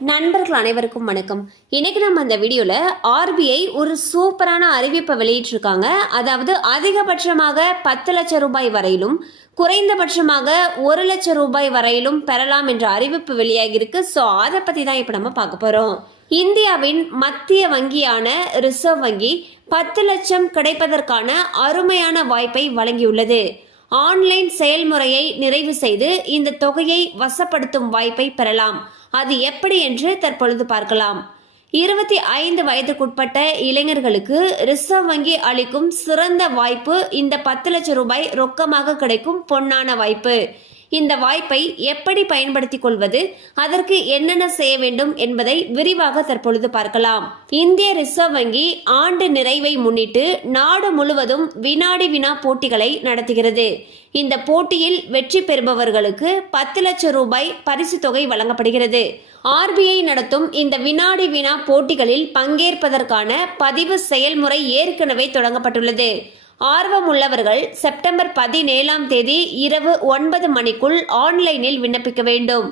நண்பர்கள் அனைவருக்கும் வணக்கம். இன்னைக்கு நம்ம அந்த வீடியோல ஆர்பிஐ ஒரு சூப்பரான அறிவிப்பை வெளியிட்டிருக்காங்க. அதாவது அதிகபட்சமாக 10 லட்சம் ரூபாய் வரையிலும் குறைந்தபட்சமாக 1 லட்சம் ரூபாய் வரையிலும் பெறலாம் என்ற அறிவிப்பு வெளியாகிருக்கு. ஸோ அதை பற்றி தான் இப்போ நம்ம பார்க்க போகிறோம். இந்தியாவின் மத்திய வங்கியான ரிசர்வ் வங்கி 10 லட்சம் கிடைப்பதற்கான அருமையான வாய்ப்பை வழங்கியுள்ளது. ஆன்லைன் செயல்முறையை நிறைவு செய்து இந்த தொகையை வசப்படுத்தும் வாய்ப்பை பெறலாம். அது எப்படி என்று தற்பொழுது பார்க்கலாம். 25 வயதுக்குட்பட்ட இளைஞர்களுக்கு ரிசர்வ் வங்கி அளிக்கும் சிறந்த வாய்ப்பு இந்த 10 லட்சம் ரூபாய் ரொக்கமாக கிடைக்கும் பொன்னான வாய்ப்பு. இந்த வாய்ப்பை எப்படி பயன்படுத்திக் கொள்வது, அதற்கு என்னென்ன செய்ய வேண்டும் என்பதை விரிவாக தற்பொழுது பார்க்கலாம். இந்திய ரிசர்வ் வங்கி ஆண்டு நிறைவை முன்னிட்டு நாடு முழுவதும் வினாடி வினா போட்டிகளை நடத்துகிறது. இந்த போட்டியில் வெற்றி பெறுபவர்களுக்கு 10 லட்சம் ரூபாய் பரிசு தொகை வழங்கப்படுகிறது. ஆர்பிஐ நடத்தும் இந்த வினாடி வினா போட்டிகளில் பங்கேற்பதற்கான பதிவு செயல்முறை ஏற்கனவே தொடங்கப்பட்டுள்ளது. ஆர்வமுள்ளவர்கள் செப்டம்பர் 17ஆம் தேதி இரவு 9 மணிக்குள் ஆன்லைனில் விண்ணப்பிக்க வேண்டும்.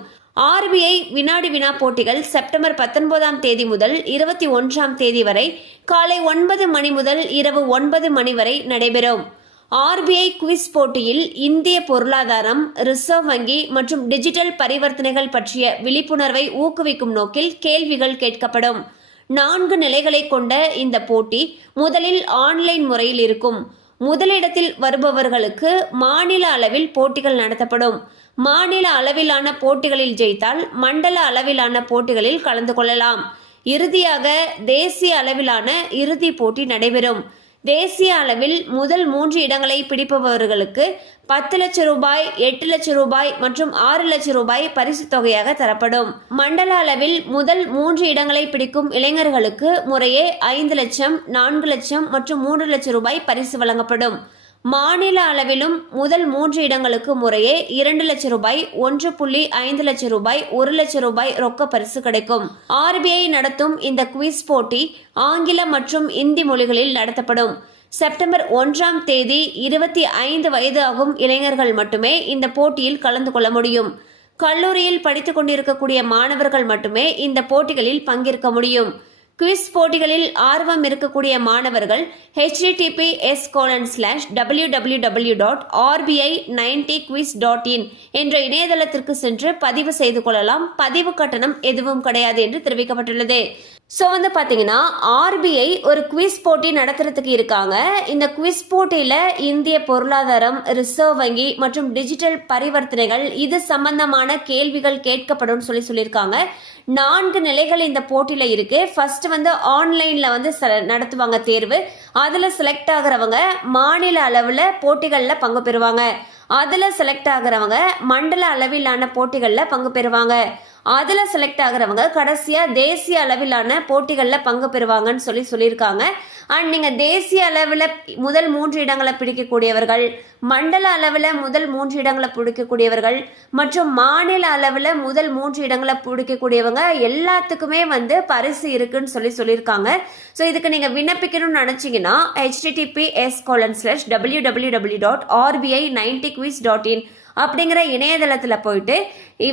ஆர்பிஐ வினாடி வினா போட்டிகள் செப்டம்பர் 19ஆம் தேதி முதல் 21ஆம் தேதி வரை காலை 9 மணி முதல் இரவு 9 மணி வரை நடைபெறும். ஆர்பிஐ குவிஸ் போட்டியில் இந்திய பொருளாதாரம், ரிசர்வ் வங்கி மற்றும் டிஜிட்டல் பரிவர்த்தனைகள் பற்றிய விழிப்புணர்வை ஊக்குவிக்கும் நோக்கில் கேள்விகள் கேட்கப்படும். 4 நிலைகளை கொண்ட இந்த போட்டி முதலில் ஆன்லைன் முறையில் இருக்கும். முதலிடத்தில் வருபவர்களுக்கு மாநில அளவில் போட்டிகள் நடத்தப்படும். மாநில அளவிலான போட்டிகளில் ஜெயித்தால் மண்டல அளவிலான போட்டிகளில் கலந்து கொள்ளலாம். இறுதியாக தேசிய அளவிலான இறுதி போட்டி நடைபெறும். தேசிய அளவில் முதல் 3 இடங்களை பிடிப்பவர்களுக்கு 10 லட்சம் ரூபாய், 8 லட்சம் ரூபாய் மற்றும் 6 லட்சம் ரூபாய் பரிசு தொகையாக தரப்படும். மண்டல அளவில் முதல் 3 இடங்களை பிடிக்கும் இளைஞர்களுக்கு முறையே 5 லட்சம், 4 லட்சம் மற்றும் 3 லட்சம் ரூபாய் பரிசு வழங்கப்படும். மாநில அளவிலும் முதல் 3 இடங்களுக்கு முறையே 2 லட்சம் ரூபாய், 1.5 லட்சம் ரூபாய், 1 லட்சம் ரூபாய் ரொக்க பரிசு கிடைக்கும். ஆர்பிஐ நடத்தும் இந்த குவிஸ் போட்டி ஆங்கிலம் மற்றும் இந்தி மொழிகளில் நடத்தப்படும். செப்டம்பர் 1ஆம் தேதி 25 வயது ஆகும் இளைஞர்கள் மட்டுமே இந்த போட்டியில் கலந்து கொள்ள முடியும். கல்லூரியில் படித்துக் கொண்டிருக்கக்கூடிய மாணவர்கள் மட்டுமே இந்த போட்டிகளில் பங்கேற்க முடியும். குவிஸ் போட்டிகளில் ஆர்வம் இருக்கக்கூடிய மாணவர்கள் https://www.rbi90quiz.in என்ற இணையதளத்திற்கு சென்று பதிவு செய்து கொள்ளலாம். பதிவு கட்டணம் எதுவும் கிடையாது என்று தெரிவிக்கப்பட்டுள்ளது. ஸோ பார்த்தீங்கன்னா ஆர்பிஐ ஒரு குவிஸ் போட்டி நடத்துறதுக்கு இருக்காங்க. இந்த குவிஸ் போட்டியில் இந்திய பொருளாதாரம், ரிசர்வ் வங்கி மற்றும் டிஜிட்டல் பரிவர்த்தனைகள் இது சம்பந்தமான கேள்விகள் கேட்கப்படும் சொல்லியிருக்காங்க. 4 நிலைகள் இந்த போட்டியில் இருக்கு. ஃபர்ஸ்ட் ஆன்லைன்ல நடத்துவாங்க தேர்வு. அதுல செலக்ட் ஆகிறவங்க மாநில அளவில் போட்டிகளில் பங்கு பெறுவாங்க. அதுல செலக்ட் ஆகிறவங்க மண்டல அளவிலான போட்டிகளில் பங்கு பெறுவாங்க. அதுல செலக்ட் ஆகிறவங்க கடைசியா தேசிய அளவிலான போட்டிகளில் பங்கு பெறுவாங்கன்னு சொல்லியிருக்காங்க. அண்ட் நீங்க தேசிய அளவில் முதல் 3 இடங்களை பிடிக்கக்கூடியவர்கள், மண்டல அளவில் முதல் 3 இடங்களை பிடிக்கக்கூடியவர்கள் மற்றும் மாநில அளவில் முதல் 3 இடங்களை பிடிக்கக்கூடியவங்க எல்லாத்துக்குமே பரிசு இருக்குன்னு சொல்லியிருக்காங்க. ஸோ இதுக்கு நீங்க விண்ணப்பிக்கணும்னு நினைச்சீங்கன்னா https://www.rbi90quiz.in அப்படிங்கிற இணையதளத்தில் போயிட்டு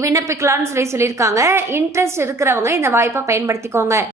விண்ணப்பிக்கலாம்னு சொல்லியிருக்காங்க. இன்ட்ரெஸ்ட் இருக்கிறவங்க இந்த வாய்ப்பை பயன்படுத்திக்கோங்க.